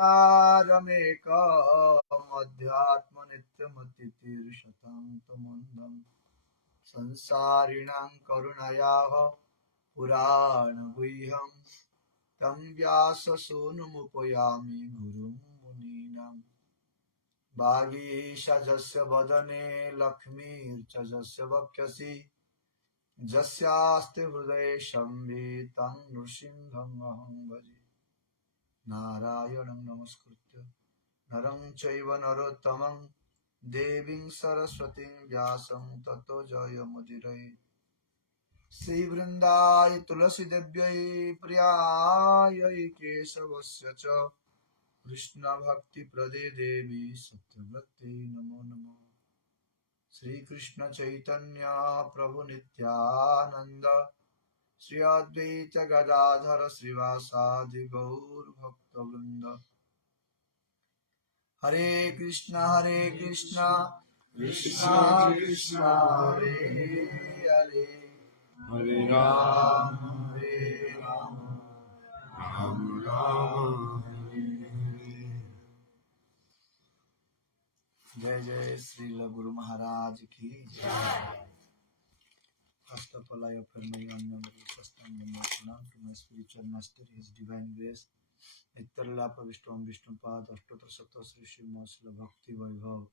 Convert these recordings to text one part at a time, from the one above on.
Adhyatmanityamatitirshatam tamundam Sansarinam karunayaha Purana guhyam Tam vyasa sunumupayami gurum muninam Bhagi shajasya vadane lakshmir chajasya vakyasi Jasyaste hridaye shambhi tang nrsimham aham bhaji Narayanam namaskritya Narang chaiva narottamam Deving saraswatim vyasam tato jaya mudirai Sri Vrindai tulasi devyai priyayai kesavasya cha Krishna bhakti prade devi satyavate namo namo Sri Krishna Chaitanya Prabhu Nityananda Sri Advaita Gadadhara Srivasadi Gaur Bhakta Vrinda Hare Krishna Krishna Krishna Hare Hare Hare Rama Ram Ram Jai Jai Srila Guru Maharaj ki Jai. First of all, I offer my honorable Siddhanti to my spiritual master, His Divine Grace, Nitya Vishnu Vishnupad, Ashtotra Sattva Sri Srimad Bhakti Vaibhav,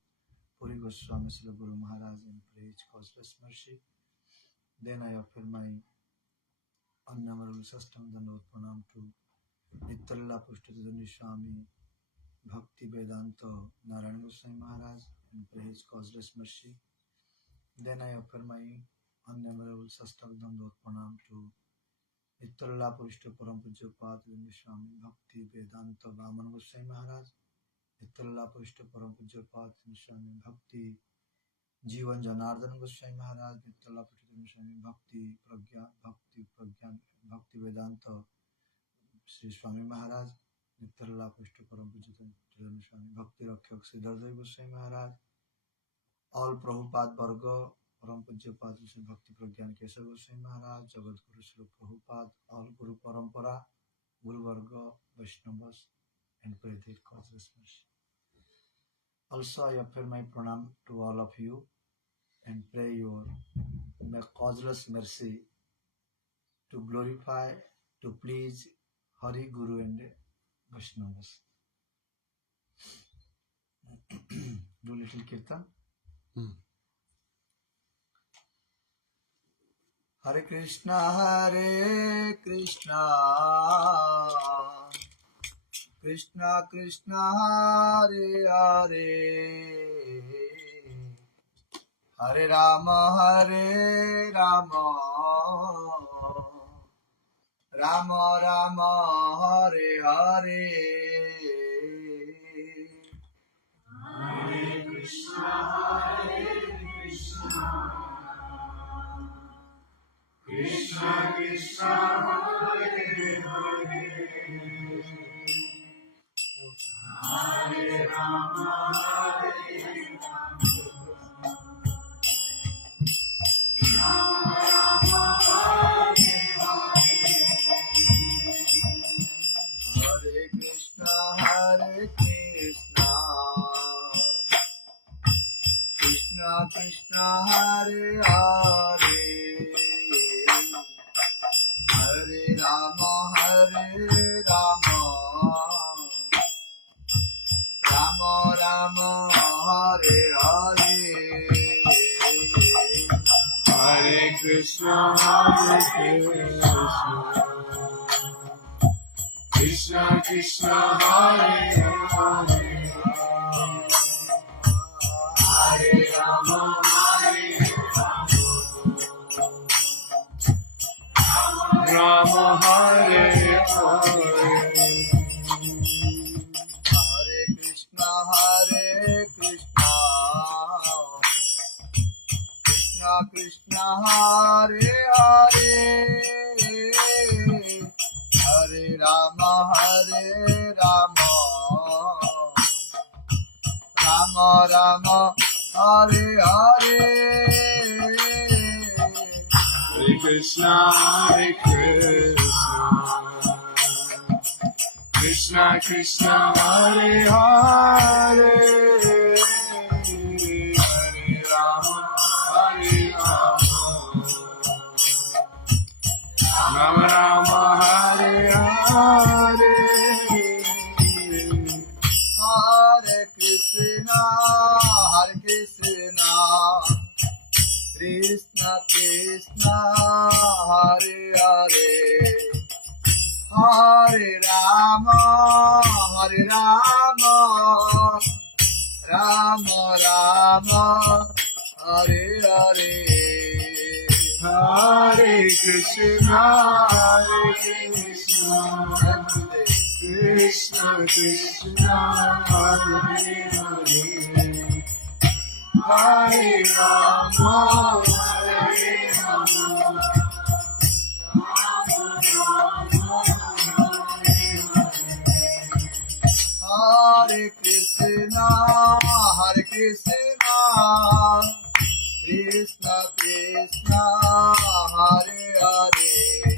Puri Goswami Srila Guru Maharaj, and pray His causeless mercy. Then I offer my honorable Siddhanti to Nitya Pushtadani Swami, Bhakti Vedanta Narayana Goswami Maharaj, and pray His causeless mercy. Then I offer my honorable Sastagdam Pranam to Nitya Pushta Param Pujya Padri Swami Bhakti Vedanta Vaman Goswami Maharaj, Nitya Pushta Param Pujya Padri Swami Bhakti Jivan Janardhan Goswami Maharaj, Nitya Pushta Swami Bhakti Pragyan Bhakti Vedanta Sri Swami Maharaj, Nitya Pushta Param Pujya Swami Bhakti Rakshāk Siddhanti Goswami Maharaj, all Prabhupada Varga, Param Pujya Padri Sri Bhakti Pragyan Kesava Goswami Maharaj, Jagat Guru Sri Prabhupada, all Guru Parampara, Guru Varga, Vaishnavas, and pray their causeless mercy. Also, I offer my pranam to all of you and pray your causeless mercy to glorify, to please Hari, Guru, and Vaishnavas. Do little kirtan. Hare Krishna, Krishna Krishna, Hare Hare, Hare Rama, Rama Rama, Hare Hare. Hare Krishna, Krishna Krishna, Hare Hare, Hare Rama, Rama Rama, Hare Hare, Krishna Krishna, Hare Hare, Hare Rama, Rama Rama, Hare Hare, Hare Krishna, Krishna Krishna, Hare Hare, Hare Rama, Rama Hare Hare, Hare Krishna, Krishna Krishna, Hare Hare, Hare Rama, Rama Rama, Hare Hare, Hare Krishna, Krishna Krishna Krishna Hare Hare Hare Rama Hare Rama Rama Rama Hare Hare Hare Krishna Krishna Krishna Hare Hare Hare Rama Rama Rama Hare Hare Hare Krishna Krishna Krishna Hare Hare Hare Rama Hare Rama Hare Krishna Krishna Krishna Hare Hare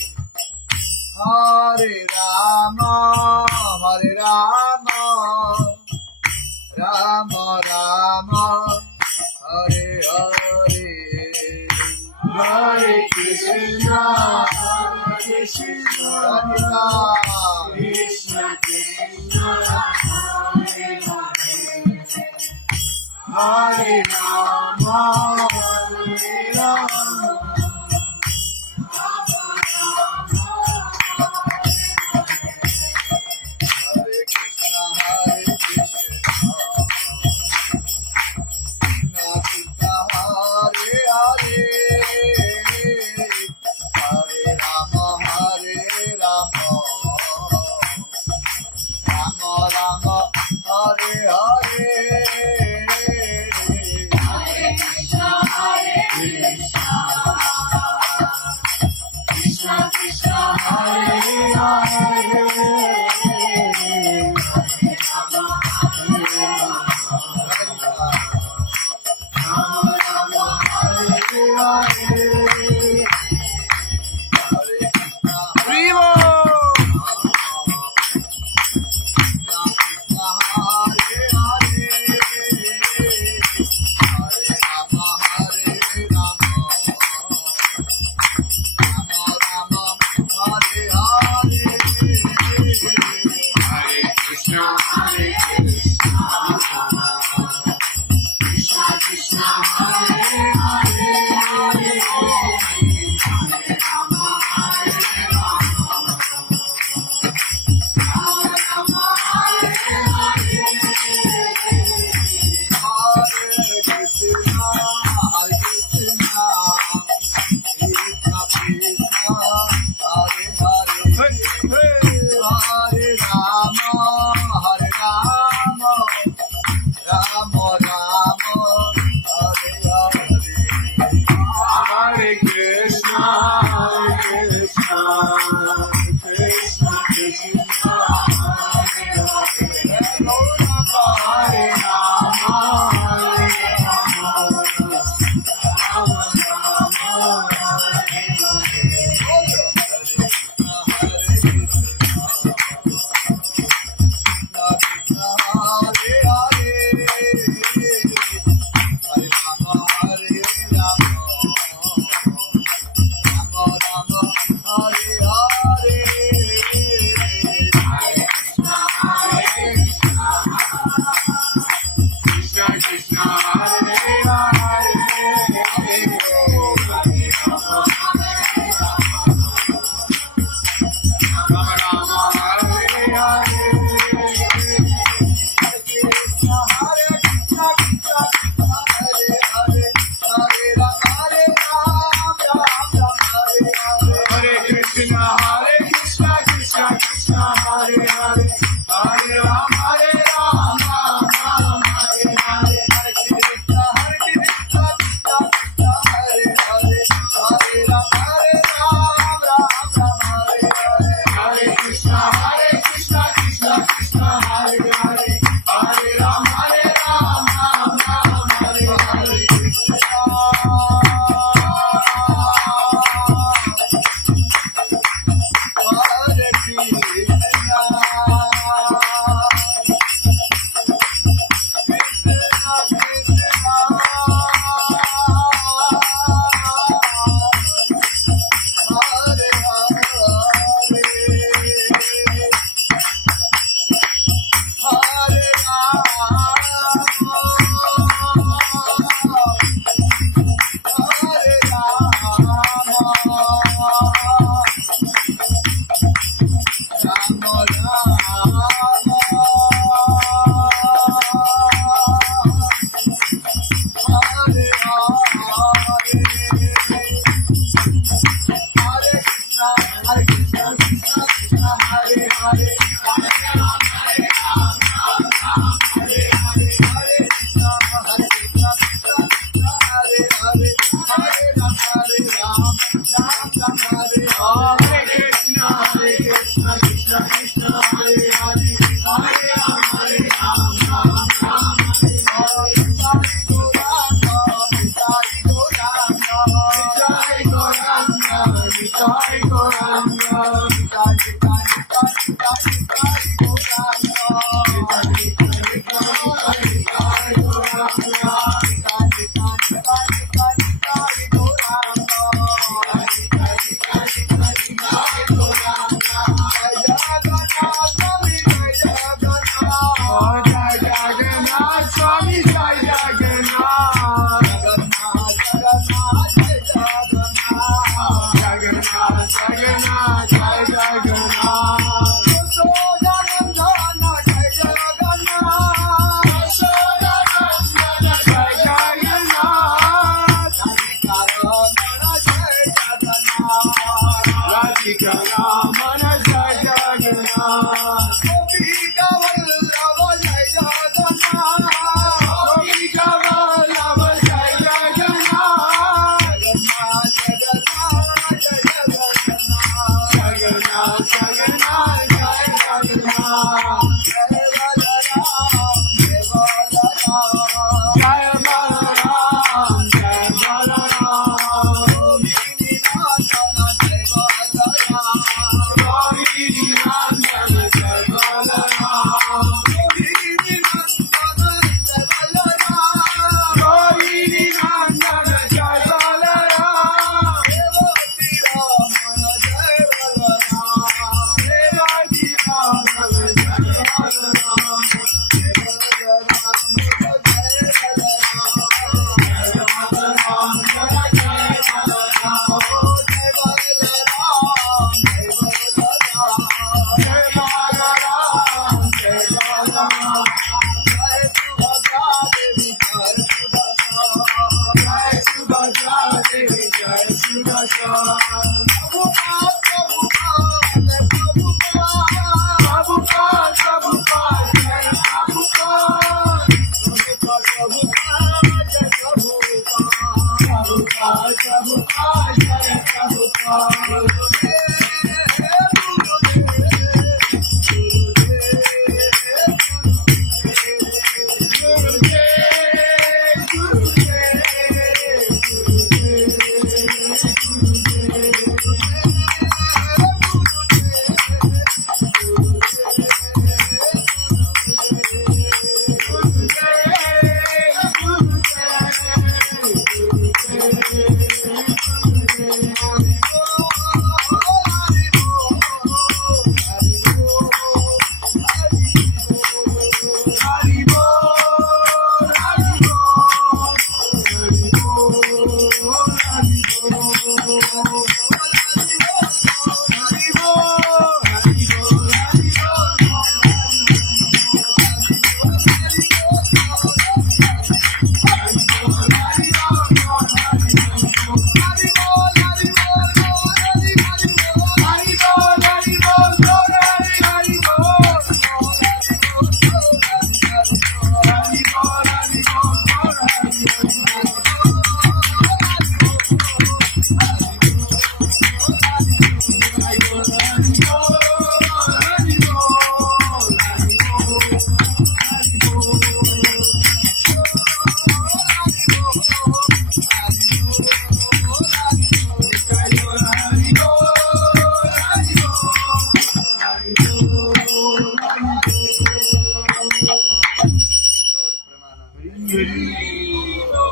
Hare Rama Rama Rama Hare Hare Hare Krishna Krishna Krishna Hare Hare Hare Rama Hare Rama Hare Rama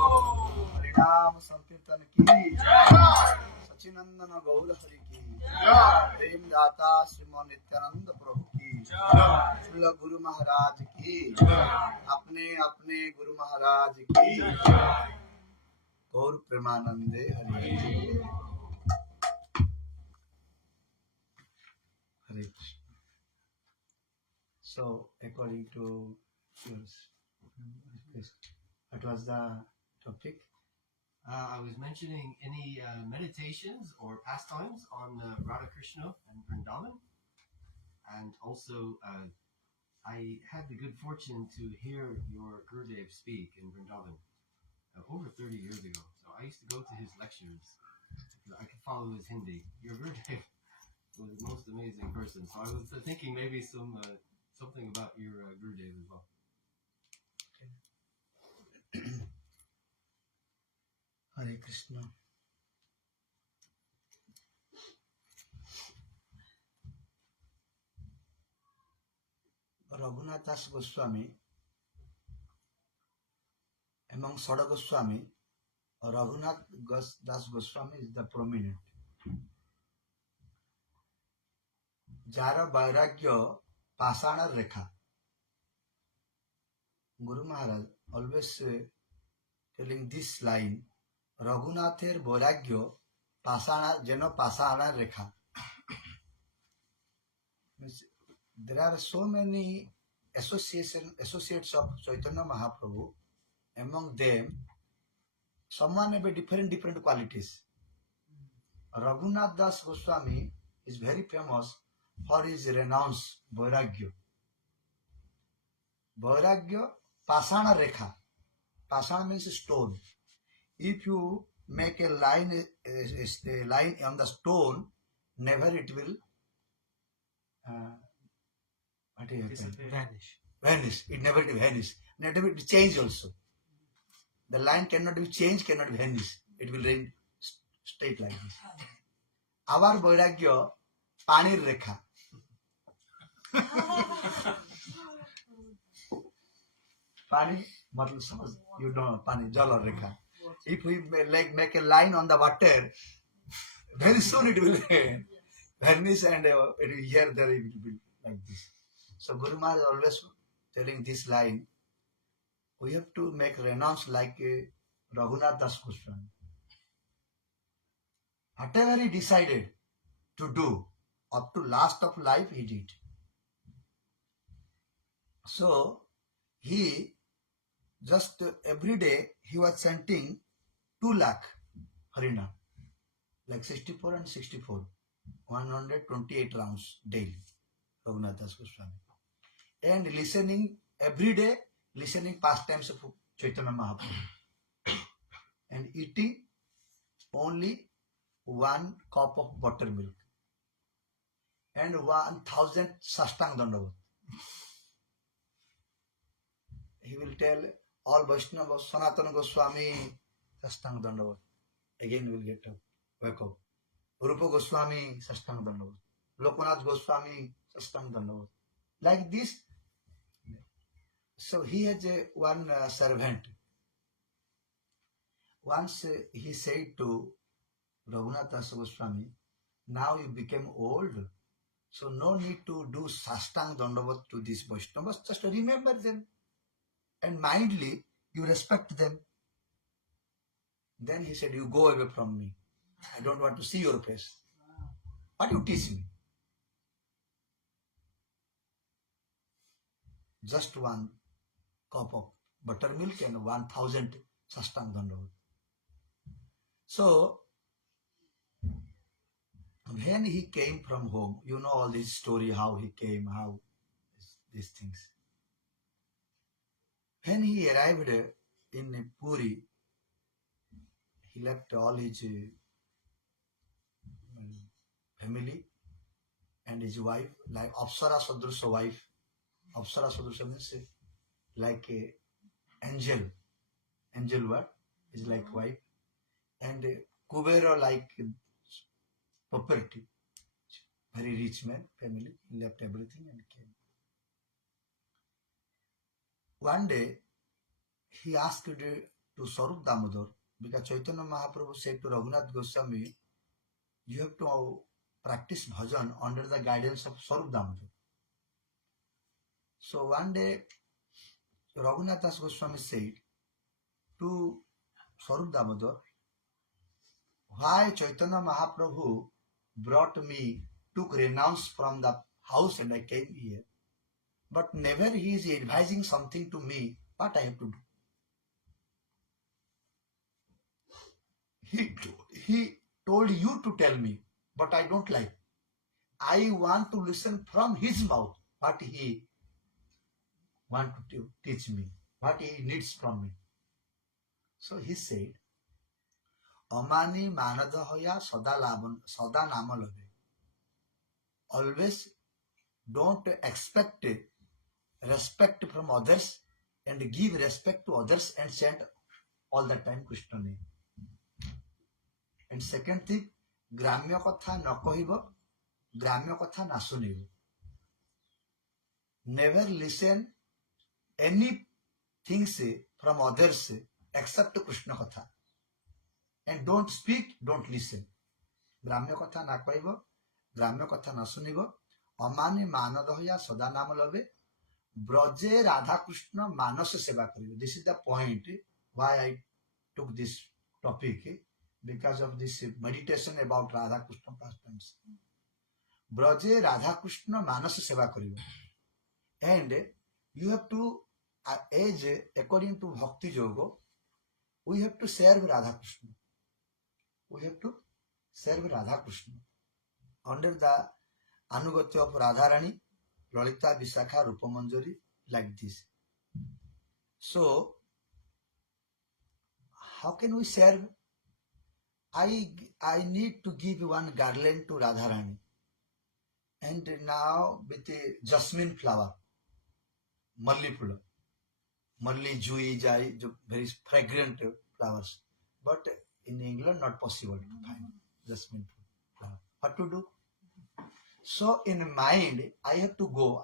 हरिनाम संकीर्तन की सचिनंदन गौर हरि की प्रेम दाता श्रीमान नित्यानंद प्रभु की श्रील गुरु महाराज की अपने अपने गुरु महाराज की गौर प्रेमानंदे हरि हरे Krishna. So according to yours, what was the topic? I was mentioning any meditations or pastimes on Radha Krishna and Vrindavan. And also, I had the good fortune to hear your Gurudev speak in Vrindavan over 30 years ago. So I used to go to his lectures. I could follow his Hindi. Your Gurudev was the most amazing person. So I was thinking maybe something about your Gurudev as well. Hare Krishna. Raghunath Das Goswami among Sada Goswami, Raghunath Das Goswami is the prominent. Jara Vairagya Pasana Rekha. Guru Maharaj always telling this line, Raghunather Vairagya Pasana Jeno Pasana Rekha. There are so many associates of Chaitanya Mahaprabhu. Among them, someone have different qualities. Raghunath Das Goswami is very famous for his renounce Vairagya. Vairagya Pasana Rekha. Pasana means stone. If you make a line on the stone, never it will vanish. It never will vanish. Never will change also. The line cannot be changed, cannot vanish. It will remain straight like this. Our Vairagya Panir Rekha. Pani, you know, Pani, Jala Rekha. If we make a line on the water, very soon it will vanish and here there it will be like this. So Guru Maharaj always telling this line, we have to make renounce like Raghunath Das Goswami. Whatever he decided to do, up to last of life he did. So he just every day he was chanting 2 lakh Harina, like 64 and 64, 128 rounds daily, Raghunath Das Goswami. And listening every day, listening pastimes of Chaitanya Mahaprabhu. And eating only 1 cup of buttermilk. And 1000 Sastang Dandavat. He will tell all Vaishnavas, Sanatana Goswami, Sastang Dandavat. Again will get up, wake up. Rupa Goswami, Sastang Dandavat. Lokanath Goswami, Sastang Dandavat. Like this. So he has one servant. Once he said to Raghunath Das Goswami, now you became old, so no need to do Sastang Dandavat to these Vaishnavas, just remember them and mindly you respect them. Then he said, you go away from me. I don't want to see your face. What you teach me? Just 1 cup of buttermilk and 1000 Sastang Dandavat. So, when he came from home, you know all this story, how he came, how these things. When he arrived in Puri, he left all his family and his wife, like Apsara Sadrusha wife. Apsara Sadrusha means like a angel. Angel what? Is like wife. And Kubera like property. Very rich man, family. He left everything and came. One day, he asked to Swarup Damodar, because Chaitanya Mahaprabhu said to Raghunath Goswami, you have to practice bhajan under the guidance of Swarup Damodar. So one day, Raghunath Das Goswami said to Swarup Damodar, why Chaitanya Mahaprabhu brought me, took renounce from the house and I came here, but never he is advising something to me, what I have to do. He told you to tell me, but I don't like. I want to listen from his mouth what he want to teach me, what he needs from me. So he said, Amani manadahoya sada nama lave. Always don't expect respect from others and give respect to others and chant all the time Krishna name. And second thing, Gramya Katha na kahiba, Gramya Katha na suniba. Never listen any things from others except Krishna Katha. And don't speak, don't listen. Gramya Katha na kahiba, Gramya Katha na suniba, Amane manadahoya sada nama lave, Braje Radha Krishna Manas Seva Kariba. This is the point why I took this topic, because of this meditation about Radha Krishna pastimes. Braje Radha Krishna Manas Seva Kariba. And you have to, as according to Bhakti Yoga, we have to serve Radha Krishna. We have to serve Radha Krishna under the Anugatya of Radharani, Lalita, Vishakha, Rupamanjari, like this. So, how can we serve? I need to give one garland to Radharani. And now with the jasmine flower, Malli Pula, Malli, Jui, Jai, very fragrant flowers. But in England, not possible to find jasmine flower. What to do? So in mind, I have to go.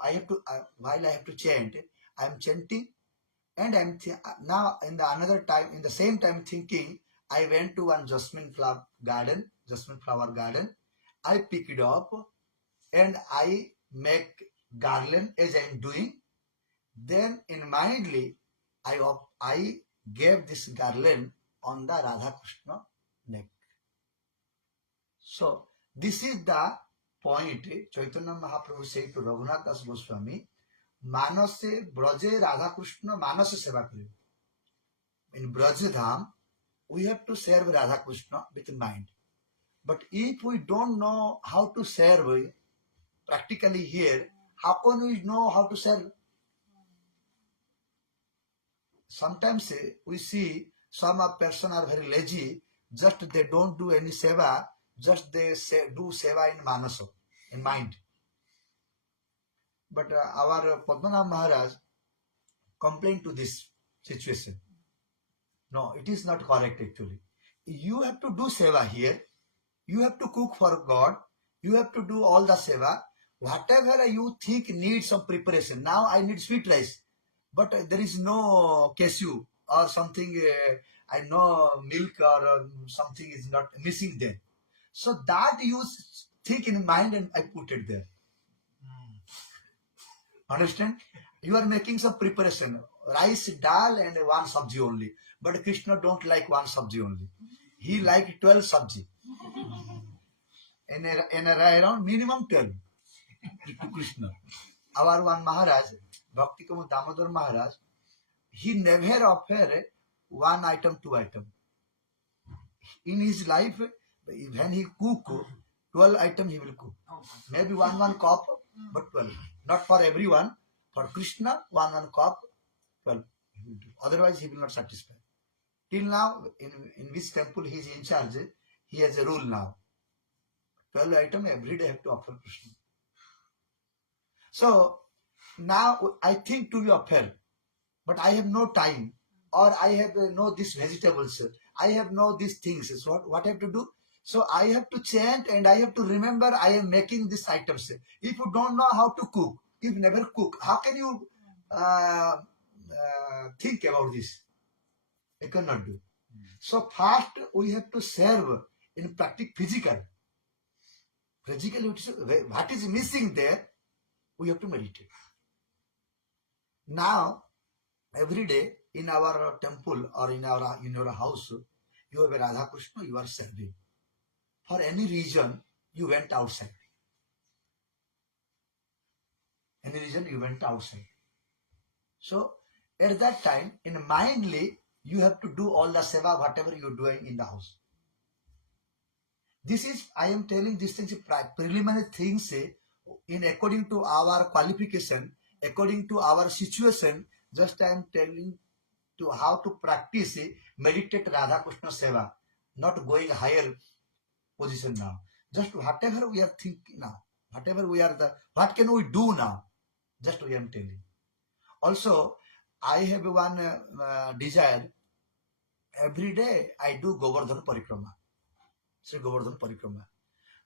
While I have to chant, I am chanting, and I'm now in the another time, in the same time thinking. I went to one jasmine flower garden. I pick it up, and I make garland as I am doing. Then in mindly, I gave this garland on the Radha Krishna neck. So this is the point Chaitanya Mahaprabhu said to Raghunath Das Goswami, Manase, Braje, Radha Krishna, Manase Seva Kare. In Braja Dham, we have to serve Radha Krishna with mind. But if we don't know how to serve practically here, how can we know how to serve? Sometimes we see some person are very lazy, just they don't do any seva, just they do seva in manasa, in mind. But our Padmanabh Maharaj complained to this situation. No, it is not correct actually. You have to do seva here. You have to cook for God. You have to do all the seva. Whatever you think needs some preparation. Now I need sweet rice, but there is no cashew or something. I know milk or something is not missing there. So that you think in mind and I put it there. Understand? You are making some preparation. Rice, dal and one sabji only. But Krishna don't like one sabji only. He like 12 sabji. And around minimum 12 to Krishna. Our one Maharaj, Bhakti Damodar Maharaj, he never offered one item, two item. In his life, when he cook, 12 item he will cook. Maybe one cup, but 12. Not for everyone. For Krishna, one cup, 12 he will do. Otherwise he will not satisfy. Till now, in which temple he is in charge, he has a rule now. 12 item every day have to offer Krishna. So now I think to be offered, but I have no time, or I have no these vegetables, I have no these things. So what I have to do? So I have to chant and I have to remember I am making these items. If you don't know how to cook, if you never cook, how can you think about this? You cannot do. So first we have to serve in practice physical. Physically, what is missing there, we have to meditate. Now, every day in our temple or in your house, you have a Radha Krishna, you are serving. For any reason, you went outside. Any reason you went outside. So, at that time, in mindly, you have to do all the seva, whatever you are doing in the house. This is, I am telling these things, preliminary things in according to our qualification, according to our situation. Just I am telling to how to practice meditate Radha Krishna Seva, not going higher position now. Just whatever we are thinking now, whatever we are what can we do now? Just we am telling. Also, I have one desire. Every day I do Govardhan Parikrama. Sri Govardhan Parikrama.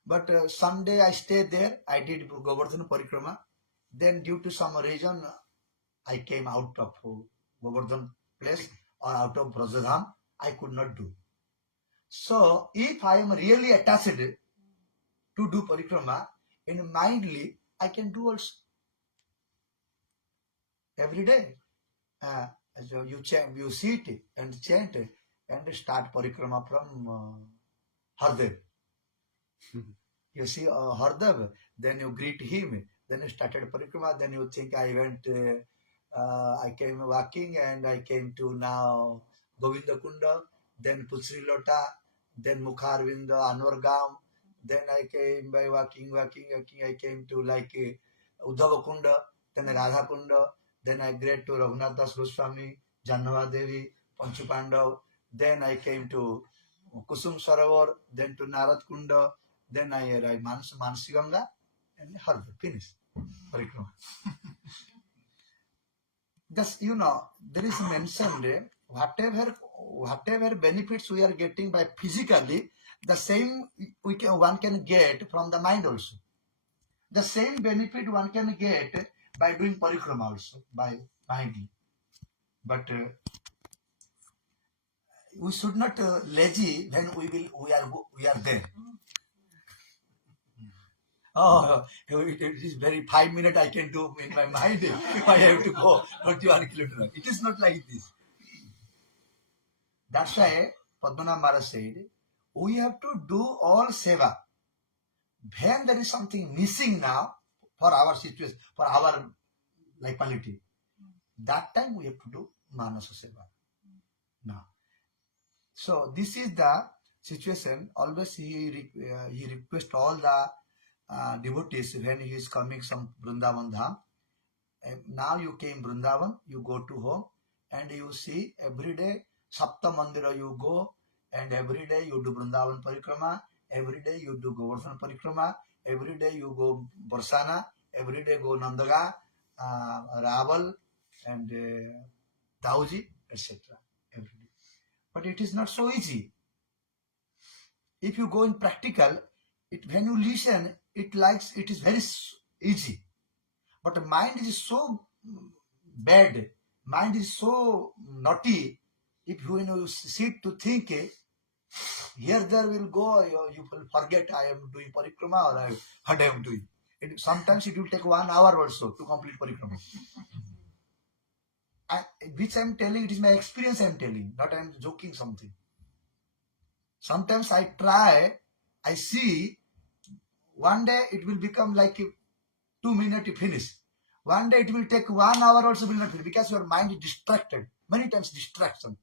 But someday I stayed there, I did Govardhan Parikrama. Then due to some reason, I came out of Govardhan place or out of Brajadham, I could not do. So if I am really attached to do Parikrama, in mindly, I can do also. Every day. So you sit and chant and start Parikrama from Hardev. You see Hardev, then you greet him, then you started Parikrama, then you think I went, I came walking and I came to now Govinda Kunda, then Puchri Lota, then Mukharvinda, Anwar Gam, then I came by walking, I came to like Uddhava Kunda, then Radha Kunda, then I get to Raghunath Das Goswami, Jannava Devi, Panchu Pandav, then I came to Kusum Sarovar, then to Narad Kunda, then I arrived Mansi Ganga, and Hardev, finished. Parikrama. Thus, there is mentioned whatever benefits we are getting by physically, the same one can get from the mind also. The same benefit one can get by doing parikrama also, by mind. But we should not lazy when we are there. Oh, it is very 5 minutes I can do in my mind. I have to go 21 kilometers. It is not like this. That's why Padmanabh Maharaj said, we have to do all seva. When there is something missing now for our situation, for our like quality. That time we have to do Manasa Seva. Now, so this is the situation. Always he requests all the devotees when he is coming some Vrindavan Dham. Now you came Vrindavan, you go to home and you see every day Sapta Mandira you go, and every day you do Vrindavan Parikrama, every day you do Govardhan Parikrama, every day you go Barsana, every day go Nandaga, Raval and Dauji, etc. every day. But it is not so easy. If you go in practical, when you listen, it is very easy. But the mind is so bad, mind is so naughty. If you sit to think, here there will go, you will forget I am doing parikrama or what I am doing. Sometimes it will take 1 hour also to complete parikrama. Which I am telling, it is my experience I am telling, not I am joking something. Sometimes I try, I see, one day it will become like 2 minutes to finish. One day it will take 1 hour also will not finish because your mind is distracted. Many times distraction.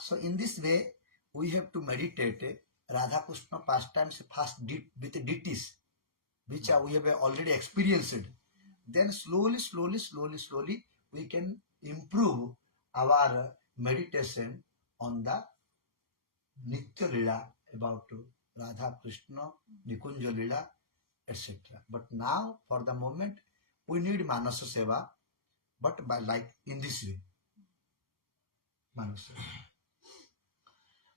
So in this way, we have to meditate Radha Krishna pastimes first with the deities, which we have already experienced. Then slowly, we can improve our meditation on the Nitya Lila about Radha Krishna, Nikunja Lila, etc. But now, for the moment, we need Manasa Seva, but by like in this way.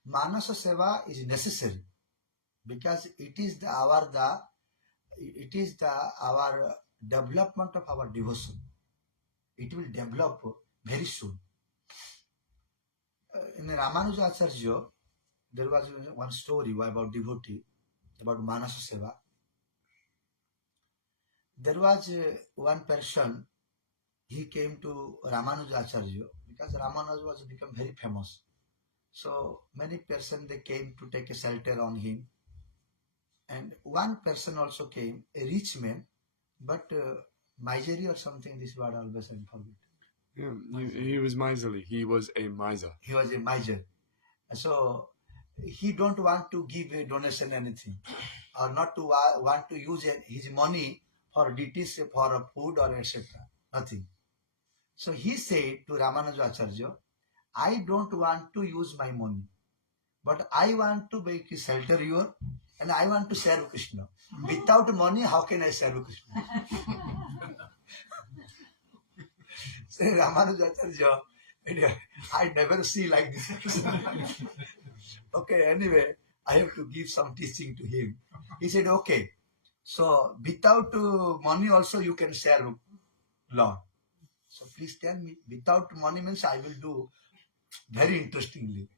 Manasa Seva is necessary because it is our development of our devotion. It will develop very soon. In Ramanuja Acharya, there was one story about devotee, about Manasa Seva. There was one person, he came to Ramanuja Acharya because Ramanuja was become very famous. So many persons they came to take a shelter on him. And one person also came, a rich man, but miserly or something, this word always I forget. Yeah, he was miserly. He was a miser. He was a miser. So he don't want to give a donation anything, or not to want to use his money for deities, for food or etc. Nothing. So he said to Ramanuja Acharya, I don't want to use my money, but I want to make a shelter here and I want to serve Krishna. Without money, how can I serve Krishna? So Ramanuja Acharya, I never see like this. Okay, anyway, I have to give some teaching to him. He said, okay, so without money also you can serve Lord. So please tell me, without money means I will do very interestingly.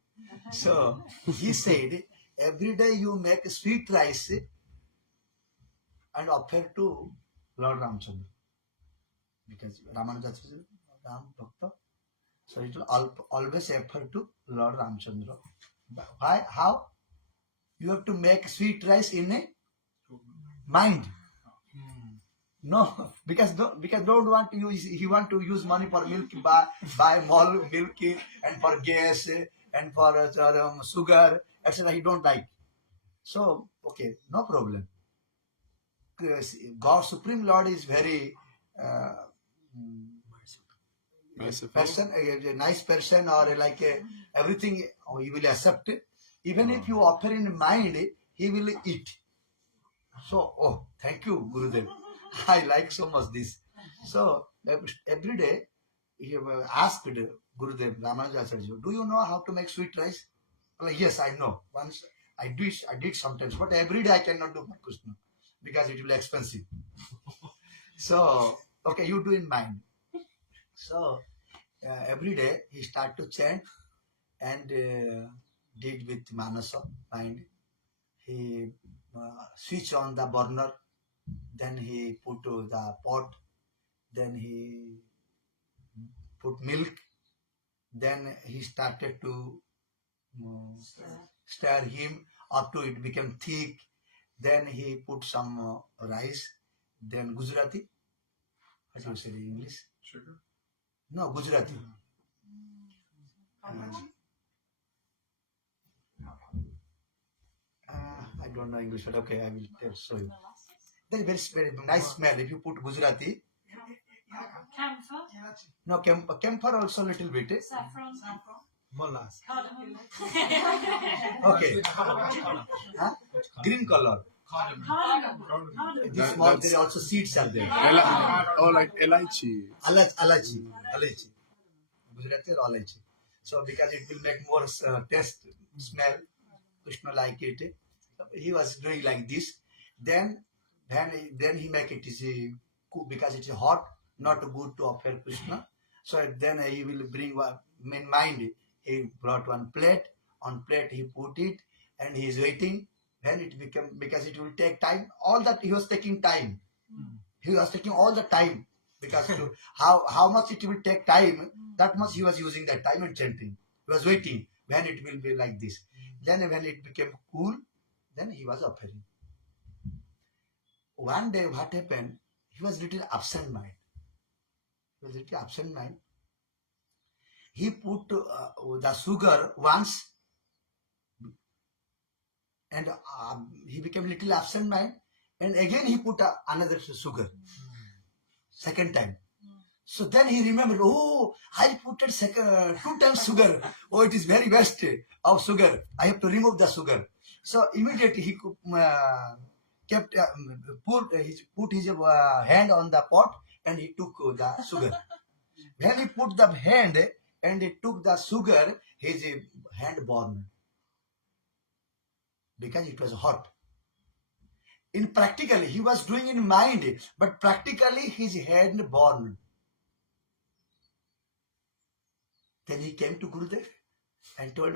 So he said, every day you make sweet rice and offer to Lord Ramchandra. Because Ramanuja is Ram Bhakta. So it will always offer to Lord Ramchandra. Why? How? You have to make sweet rice in a mind. No, because don't want to use. He want to use money for milk, buy more milk and for gas and for sugar, etc. He don't like. So okay, no problem. God, Supreme Lord is very person, a nice person, or like everything he will accept. Even if you offer in mind, he will eat. So, oh, thank you, Gurudev. I like so much this. So, every day, he asked Gurudev, Ramanuja Acharya, do you know how to make sweet rice? Like, yes, I know. Once I did sometimes, but every day I cannot do Krishna because it will be expensive. So, okay, you do in mind. So, every day he start to chant and did with Manasa mind. He switch on the burner, then he put the pot, then he put milk, then he started to stir him up to it became thick, then he put some rice, then Gujarati, What you say in English? Sugar? No, Gujarati. I don't know English, but okay, I will show you. That is very nice smell. If you put Gujarati, Camphor. no camphor also little bit. Saffron. Molas. Cardamom. Okay. Huh? Green color. Cardamom. This small, there also seeds are there. Oh, like elaichi. Alachi. Gujarati or alachi. So because it will make more taste, smell, Krishna like it. So he was doing like this. Then he make it is because it is hot, not good to offer Krishna. So then he will bring one in mind. He brought one plate. On plate he put it, and he is waiting. Then it became, because it will take time. All that he was taking time. He was taking all the time, because to how much it will take time, that much he was using that time and chanting. He was waiting when it will be like this. Then when it became cool, then he was offering. One day what happened, he was little absent mind. He put the sugar once, and he became little absent mind, and again he put another sugar, second time. So then he remembered, oh, I put it two times sugar. Oh, it is very waste of sugar. I have to remove the sugar. So immediately he put his hand on the pot, and he took the sugar. When he put the hand and he took the sugar, his hand burned, because it was hot. In practically, he was doing in mind, but practically his hand burned. Then he came to Gurudev and told,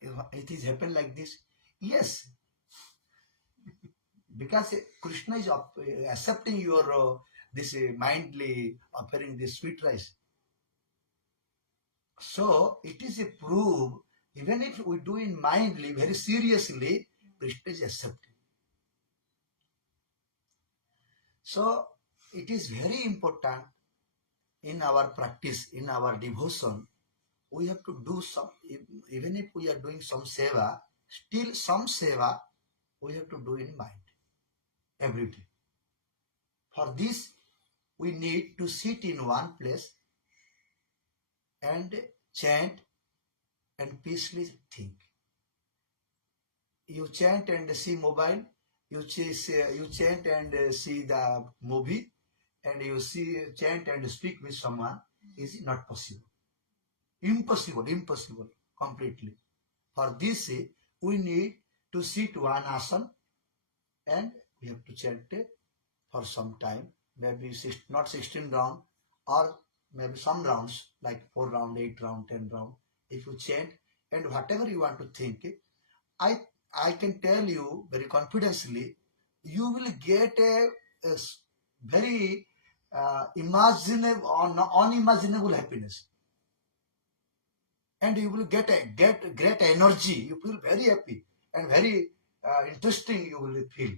it is happened like this. Yes, because Krishna is accepting your this mindly offering this sweet rice. So it is a proof, even if we do in mindly, very seriously, Krishna is accepting. So it is very important in our practice, in our devotion, we have to do some, even if we are doing some seva, still some seva we have to do in mind every day. For this, we need to sit in one place and chant and peacefully think. You chant and see mobile, you chant and see the movie, and you chant and speak with someone, is not possible. Impossible, completely. For this, we need to sit one asana, and we have to chant for some time, maybe not 16 rounds, or maybe some rounds, like 4 rounds, 8 rounds, 10 rounds. If you chant, and whatever you want to think, I can tell you very confidently, you will get a very imaginable or unimaginable happiness. And you will get great energy. You feel very happy and very interesting. You will feel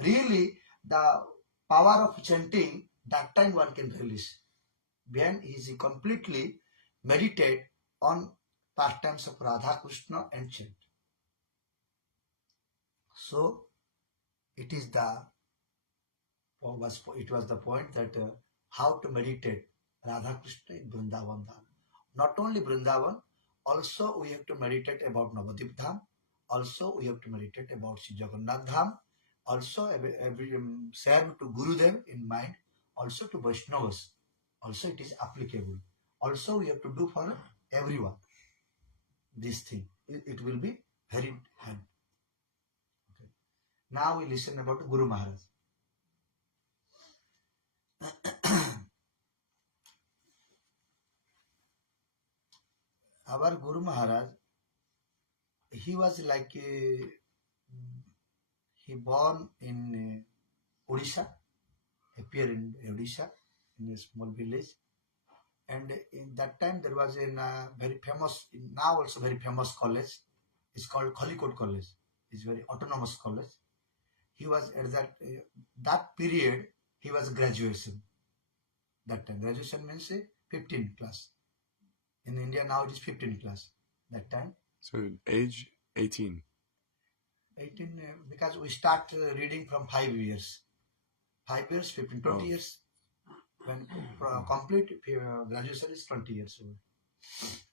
really the power of chanting. That time one can release when he is completely meditate on pastimes of Radha Krishna and chant. So it was the point that how to meditate Radha Krishna in Vrindavan Dham. Not only Vrindavan, also we have to meditate about Navadip Dham. Also we have to meditate about Sri Jagannath Dham. Also every serve to Gurudev in mind. Also to Vaishnavas. Also it is applicable. Also we have to do for everyone this thing. It will be very hand. Okay. Now we listen about Guru Maharaj. Our Guru Maharaj, he was like he born in Odisha, appeared in Odisha, in a small village, and in that time there was a very famous, now also very famous college. It's called Khalikot College. It's very autonomous college. He was at that period, he was graduation. That time graduation means 15 class. In India now it is 15 class. That time So age 18. 18 because we start reading from 5 years. 5 years, 15, 20 Oh. years. When complete graduation is 20 years old.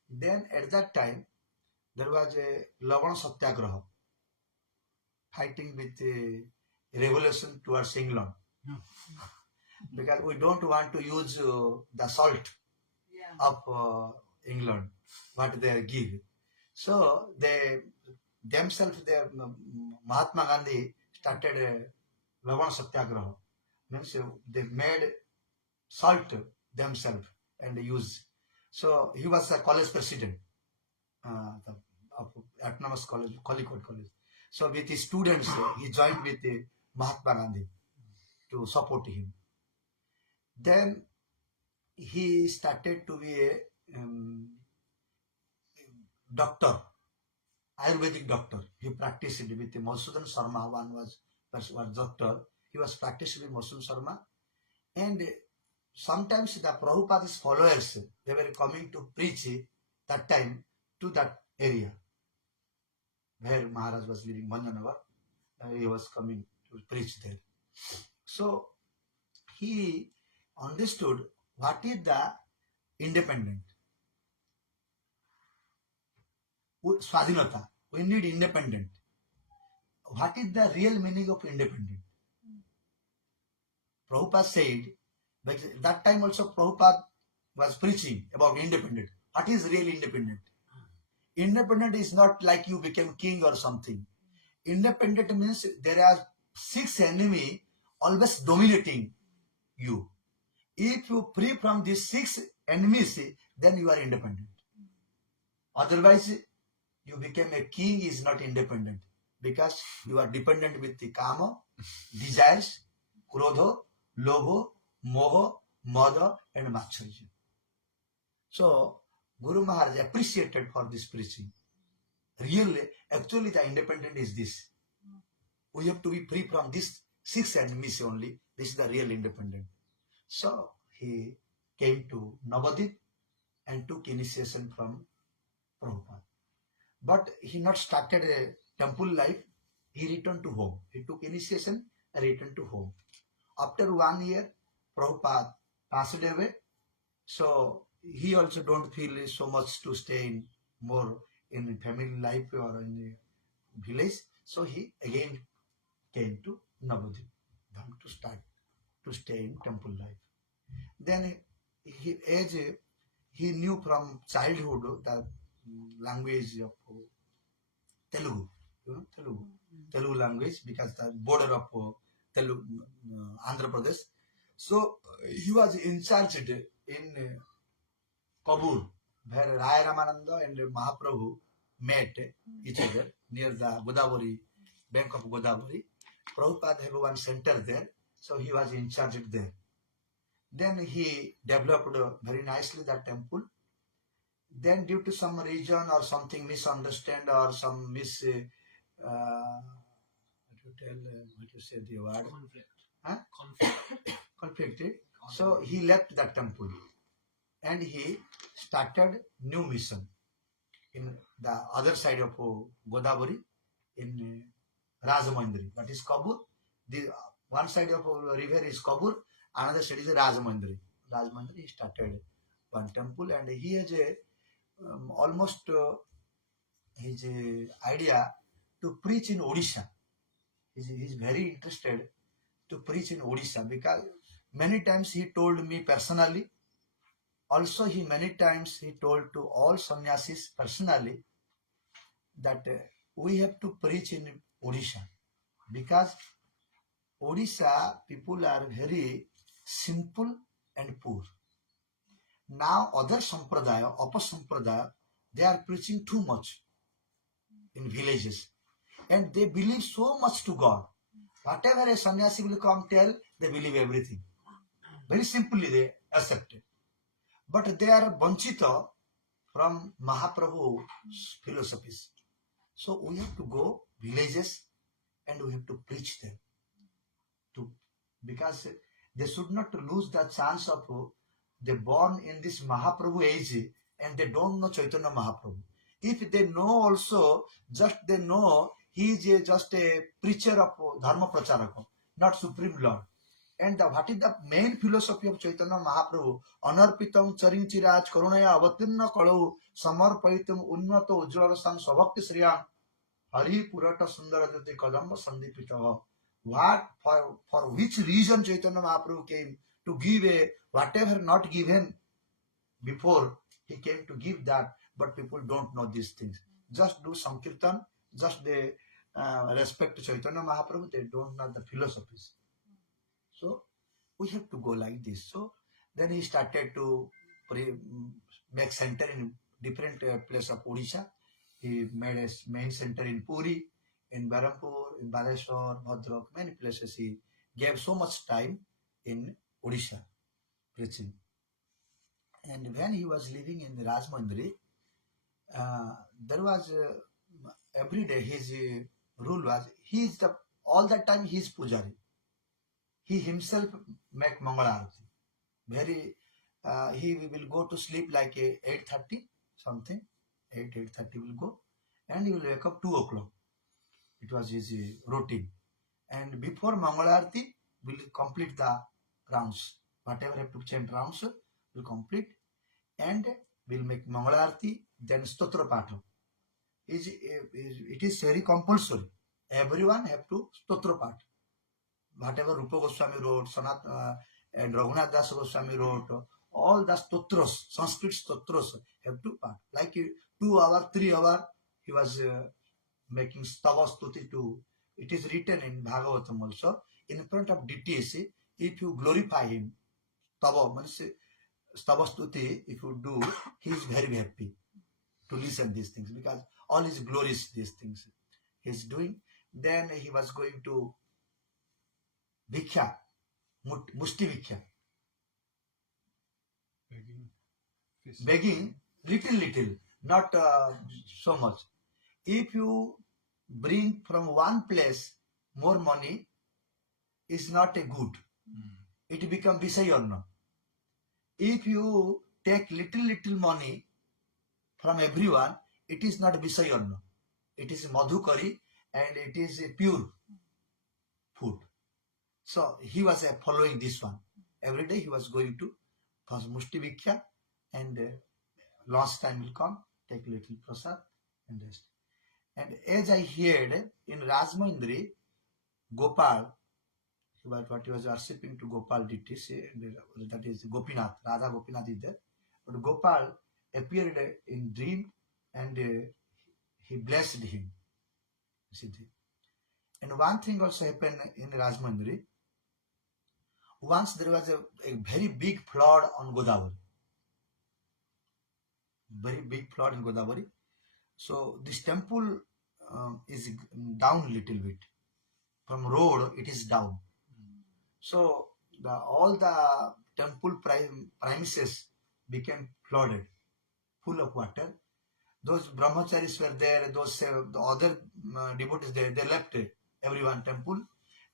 Then at that time there was a Lavan Satyagraha, fighting with the revolution towards England. Because we don't want to use the salt of England, what they give. So they themselves, Mahatma Gandhi started a Lavan Satyagraha. Means they made salt themselves and use. So he was a college president of autonomous college, Calicut College. So with his students, he joined with Mahatma Gandhi to support him. Then he started to be a doctor, Ayurvedic doctor. He practiced with Madhusudan Sharma. One was doctor. He was practicing with Madhusudan Sharma. And sometimes the Prabhupada's followers, they were coming to preach that time to that area where Maharaj was living, Manjanavar. He was coming to preach there. So he understood what is the independent. Swadhinata. We need independent. What is the real meaning of independent? Prabhupada said, but that time also Prabhupada was preaching about independent. What is real independent? Independent is not like you became king or something. Independent means there are 6 enemies always dominating you. If you free from these 6 enemies, then you are independent. Otherwise, you become a king is not independent because you are dependent with the kama, desires, krodha, lobha, moha, mada and matcharya. So, Guru Maharaj appreciated for this preaching. Really, actually the independent is this. We have to be free from these 6 enemies only. This is the real independent. So, he came to Navadip and took initiation from Prabhupada. But he not started a temple life. He returned to home. He took initiation and returned to home. After 1 year, Prabhupada passed away. So he also don't feel so much to stay in more in family life or in a village. So he again came to Navadip to start to stay in temple life. Then he knew from childhood the language of Telugu, Telugu language, because the border of Telugu, Andhra Pradesh. So he was in charge in Kabul, where Raya Ramananda and Mahaprabhu met each other near the Godavari, bank of Godavari. Prabhupada have one center there, so he was in charge there. Then he developed very nicely that temple. Then due to some reason or something misunderstand or some conflict. So he left that temple and he started new mission in the other side of Godavari in Rajamandri. That is Kabul. The one side of river is Kabul, another side is Rajamandri. Rajamandri he started one temple and he has a almost his idea to preach in Odisha. He's very interested to preach in Odisha because many times he told me personally. Also, many times he told to all sannyasis personally that we have to preach in Odisha because Odisha people are very simple and poor. Now other sampradaya, upper sampradaya, they are preaching too much in villages and they believe so much to God. Whatever a sannyasi will come tell, they believe everything. Very simply they accept it. But they are vanchita from Mahaprabhu's philosophies. So we have to go villages and we have to preach them. Because they should not lose the chance of they born in this Mahaprabhu age and they don't know Chaitanya Mahaprabhu. If they know also, just they know he is just a preacher of Dharma Pracharaka, not Supreme Lord. And what is the main philosophy of Chaitanya Mahaprabhu? Anarpitam charing chiraj karunaya avatirna kalau samarpaitam unnato ujjalasam svabhakti sriyam hari purata sundaradati kadamba sandipitaha. What, for which reason Chaitanya Mahaprabhu came? To give a whatever not given before, he came to give that, but people don't know these things. Just do Sankirtan, just they respect Chaitanya Mahaprabhu, they don't know the philosophies. So we have to go like this. So then he started to make center in different place of Odisha. He made a main center in Puri, in Barampur, in Baleshwar, Bhadrak, many places. He gave so much time in Odisha preaching. And when he was living in Rajmandri, there was every day his rule was he is the all that time he is pujari. He himself make Mangala Arati. Very he will go to sleep like 8:30 something, 8:30 will go, and he will wake up 2 o'clock. It was his routine. And before Mangala Arati, will complete the rounds. Whatever have to chant rounds will complete, and will make Mangala Arati, then Stotra Patha. It is very compulsory. Everyone have to Stotra Patha. Whatever Rupa Goswami wrote, Sanat and Raghunath Das Goswami wrote, all the stotros, Sanskrit stotros have to part. Like 2 hours, 3 hours, he was making Stava Stuti to. It is written in Bhagavatam also. In front of DTC, if you glorify him, Stava Stuti, if you do, he is very happy to listen these things because all his glories, these things he is doing. Then he was going to Bhiksha, Mushti Bhiksha. Begging little, not so much. If you bring from one place more money, is not a good. It become Visayarna. If you take little money from everyone, it is not Visayarna. It is Madhukari and it is a pure food. So he was following this one. Every day he was going to first Mushti Bhiksha and last time will come, take little prasad and rest. And as I heard in Rajmandri, Gopal, what he was worshipping to Gopal DTC, that is Gopinath, Raja Gopinath is there. But Gopal appeared in dream and he blessed him. And one thing also happened in Rajmandri. Once there was a very big flood on Godavari. Very big flood in Godavari. So this temple is down a little bit. From road, it is down. So all the temple premises became flooded, full of water. Those brahmacharis were there, those the other devotees there, they left everyone temple.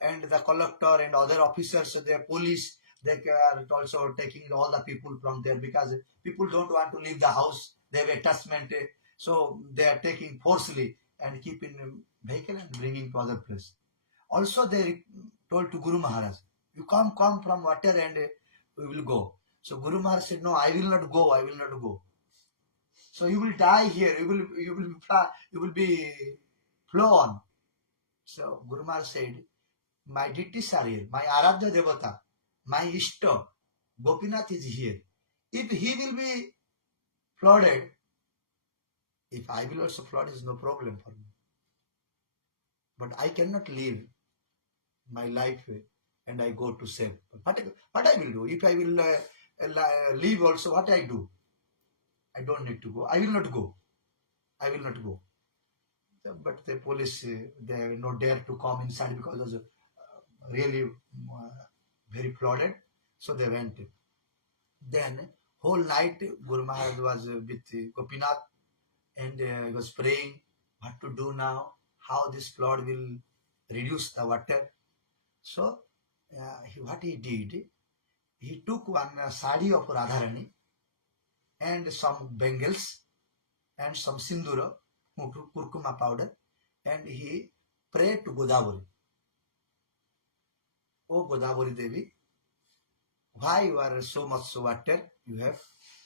And the collector and other officers, the police, they are also taking all the people from there because people don't want to leave the house. They have attachment, so they are taking forcefully and keep in vehicle and bringing to other place. Also, they told to Guru Maharaj, "You come from water and we will go." So Guru Maharaj said, "No, I will not go. I will not go. So you will die here. You will be flown." So Guru Maharaj said, "My deities are here. My Aradhya Devata, my Ishta, Gopinath is here. If he will be flooded, if I will also flood, is no problem for me. But I cannot live my life and I go to save. What I will do? If I will leave also, what I do? I don't need to go. I will not go. I will not go." But the police, they will not dare to come inside because it was really very flooded. So they went. Then whole night Guru Maharaj was with Gopinath and he was praying what to do now, how this flood will reduce the water. So what he did, he took one sari of Radharani and some bangles and some sindura, kurkuma powder, and he prayed to Godavari. Oh Godavari Devi, why you are so much water you have,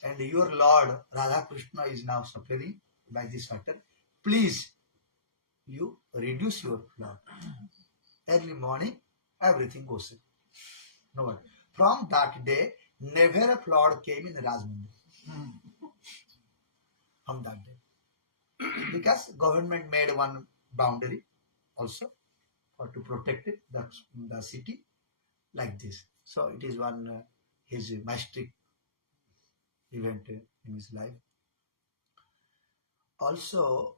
and your Lord Radha Krishna is now suffering by this water. Please, you reduce your flood. Early morning, everything goes in. No one. From that day, never a flood came in Rajmundry. From that day. Because government made one boundary also for to protect it, the city, like this. So it is one his majestic event in his life. Also,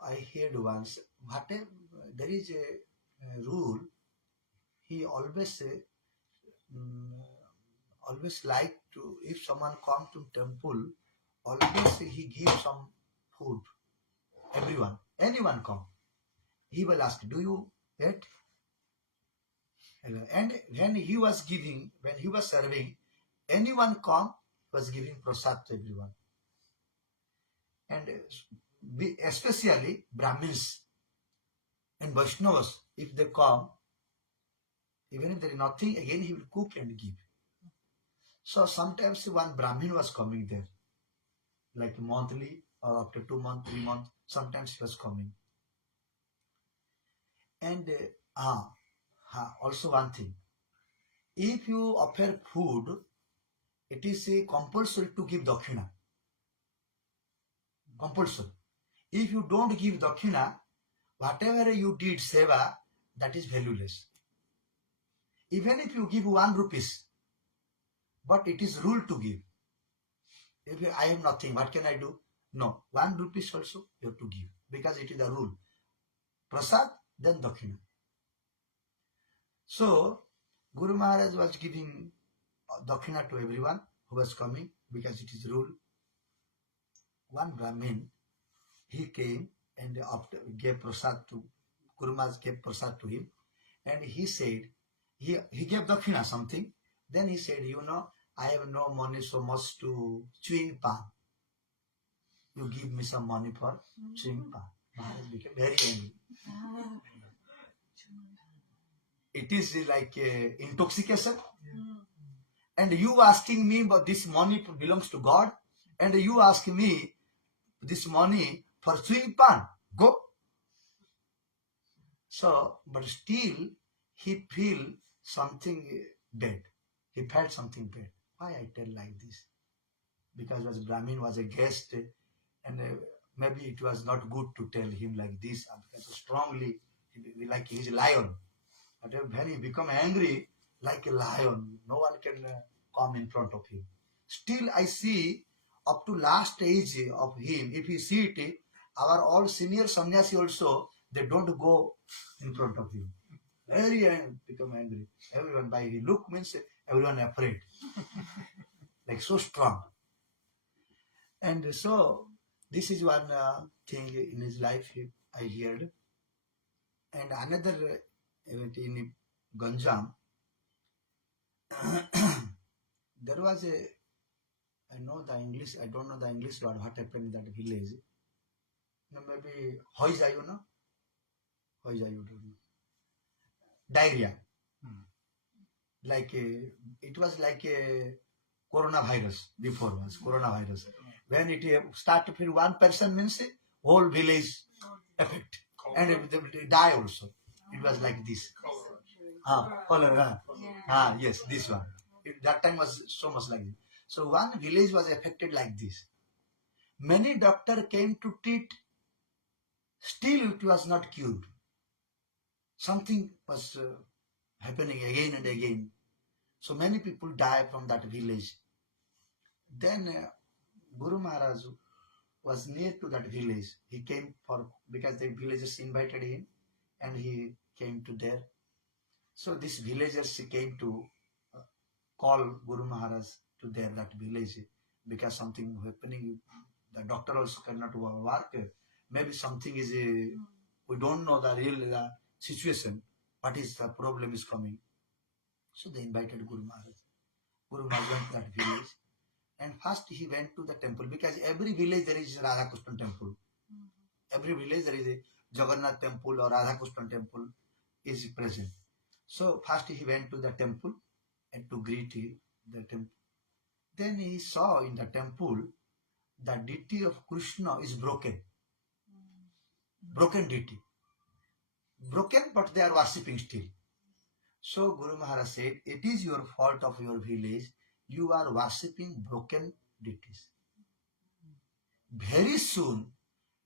I heard once, whatever there is a rule, he always always like to, if someone come to temple, always he give some food. Everyone, anyone come, he will ask, do you eat? And when he was giving, when he was serving, anyone come, was giving prasad to everyone. And especially Brahmins and Vaishnavas, if they come, even if there is nothing, again he will cook and give. So sometimes one Brahmin was coming there, like monthly or after 2 months, 3 months, sometimes he was coming. And also one thing, if you offer food, it is compulsory to give dakshina. Compulsory. If you don't give dakshina, whatever you did seva, that is valueless. Even if you give 1 rupees, but it is rule to give. If I have nothing, what can I do? No, 1 rupees also you have to give, because it is the rule. Prasad, then dakshina. So Guru Maharaj was giving dakshina to everyone who was coming, because it is rule. One Brahmin, he came and after gave prasad to Guru Maharaj, gave prasad to him, and he said, he gave dakshina something. Then he said, you know, I have no money so much to chewing pan. You give me some money for chewing pan. Maharaj became very angry. It is like intoxication. And you asking me, but this money belongs to God, and you ask me this money for chewing pan. Go. So, but still he feel something bad. He felt something bad. Why I tell like this? Because was Brahmin was a guest, and maybe it was not good to tell him like this, because strongly, like he is a lion. But when he become angry, like a lion, no one can come in front of him. Still I see up to last age of him, if you see it, our all senior sannyasi also, they don't go in front of him. Very become angry. Everyone by his look means everyone afraid. Like so strong. And so this is one thing in his life I heard. And another event in Ganjam, there was I know the English, I don't know the English word, what happened in that village. No, maybe Hoiza, you know? Hoiza, you don't know. Diarrhea. Like it was like a coronavirus before was coronavirus. When it started with one person means whole village affect. And they die also. It was like this. Cholera. Yes, this one. That time was so much like this. So one village was affected like this. Many doctors came to treat. Still it was not cured. Something was happening again and again. So many people died from that village. Then Guru Maharaj was near to that village. He came because the villagers invited him, and he came to there. So these villagers came to call Guru Maharaj to that village, because something happening. The doctor also cannot work. Maybe something is, we don't know the real situation. What is the problem is coming. So they invited Guru Maharaj. Guru Maharaj went to that village. And first he went to the temple, because every village there is a Radha Krishna temple. Every village there is a Jagannath temple or Radha Krishna temple is present. So first he went to the temple and to greet the temple. Then he saw in the temple the deity of Krishna is broken. Broken deity. Broken, but they are worshipping still. So Guru Maharaj said, it is your fault of your village. You are worshipping broken deities. Very soon,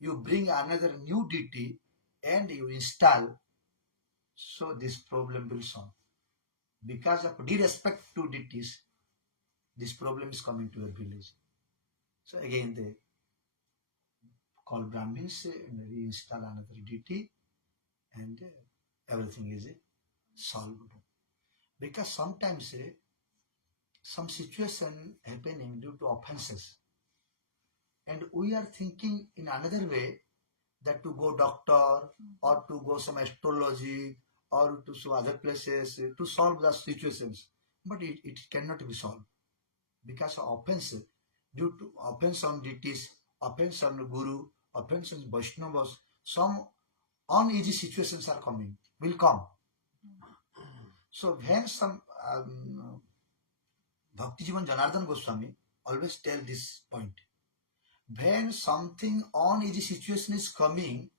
you bring another new deity and you install, so this problem will solve. Because of disrespect to deities, this problem is coming to your village. So again they call Brahmins and reinstall another deity, and everything is solved. Because sometimes some situation happening due to offenses, and we are thinking in another way that to go doctor or to go some astrology or to some other places to solve the situations, but it cannot be solved because of offense, due to offense on deities, offense on Guru, offense on Vaishnavas. Some uneasy situations are coming, will come. So when some Bhakti Jivan Janardhan Goswami always tell this point. When something uneasy situation is coming,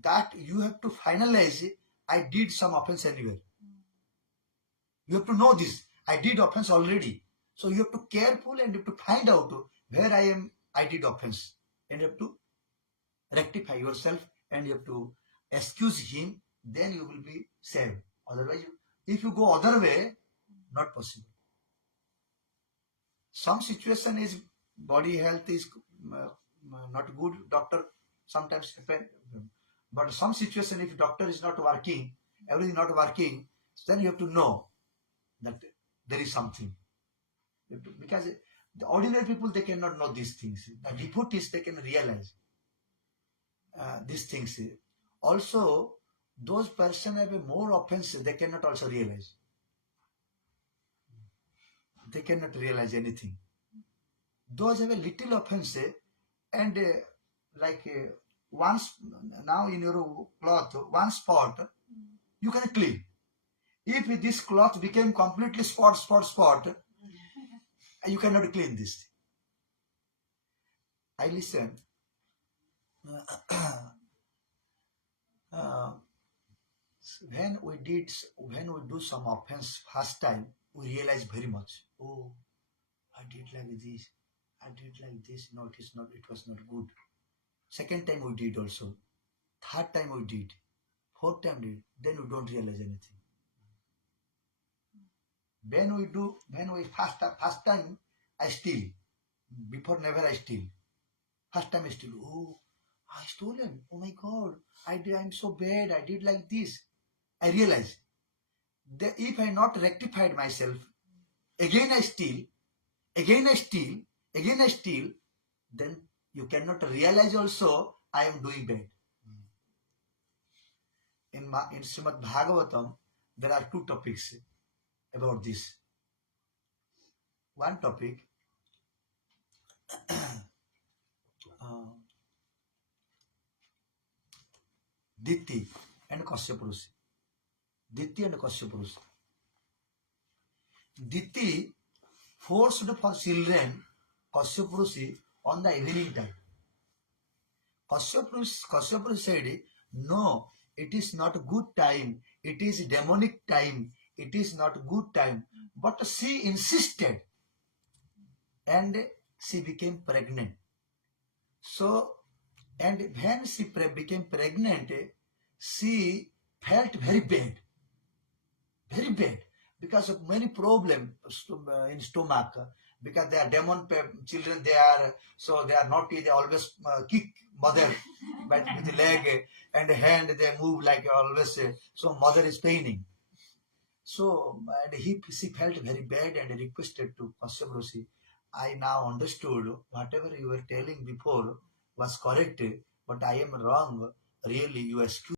that you have to finalize, I did some offense anywhere. You have to know this. I did offense already. So you have to careful and you have to find out where I did offense. And you have to rectify yourself and you have to excuse him, then you will be saved. Otherwise, if you go other way, not possible. Some situation is body health is not good, doctor sometimes happen. But some situation, if doctor is not working, everything not working, then you have to know that there is something. Because the ordinary people, they cannot know these things. The devotees, they can realize these things. Also, those persons have a more offense, they cannot also realize. They cannot realize anything. Those have a little offense, and once now in your cloth, one spot, you can clean. If this cloth became completely spot, you cannot clean this. I listen. When we do some offense first time, we realize very much. Oh, I did like this. I did like this. No, it is not. It was not good. Second time we did also. Third time we did. Fourth time we did. Then we don't realize anything. When we first time I steal. Before never I steal. First time I steal. Oh, I stolen. Oh my God. I'm so bad. I did like this. I realize that if I not rectified myself, again I steal, then you cannot realize also I am doing bad. In Srimad Bhagavatam, there are two topics about this. One topic, Diti and Kasyapurusi. Diti and Kasyapurusi. Diti forced for children Kasyapurusi on the evening time. Kasyapurusi said, no, it is not good time. It is demonic time. It is not good time. But she insisted and she became pregnant. So, and when she became pregnant, she felt very bad, because of many problems in stomach. Because they are demon children, they are naughty. They always kick mother with the leg and hand. They move like always. So mother is paining. So and she felt very bad and requested to Kasyapurusi, I now understood whatever you were telling before was correct, but I am wrong. Really, you excuse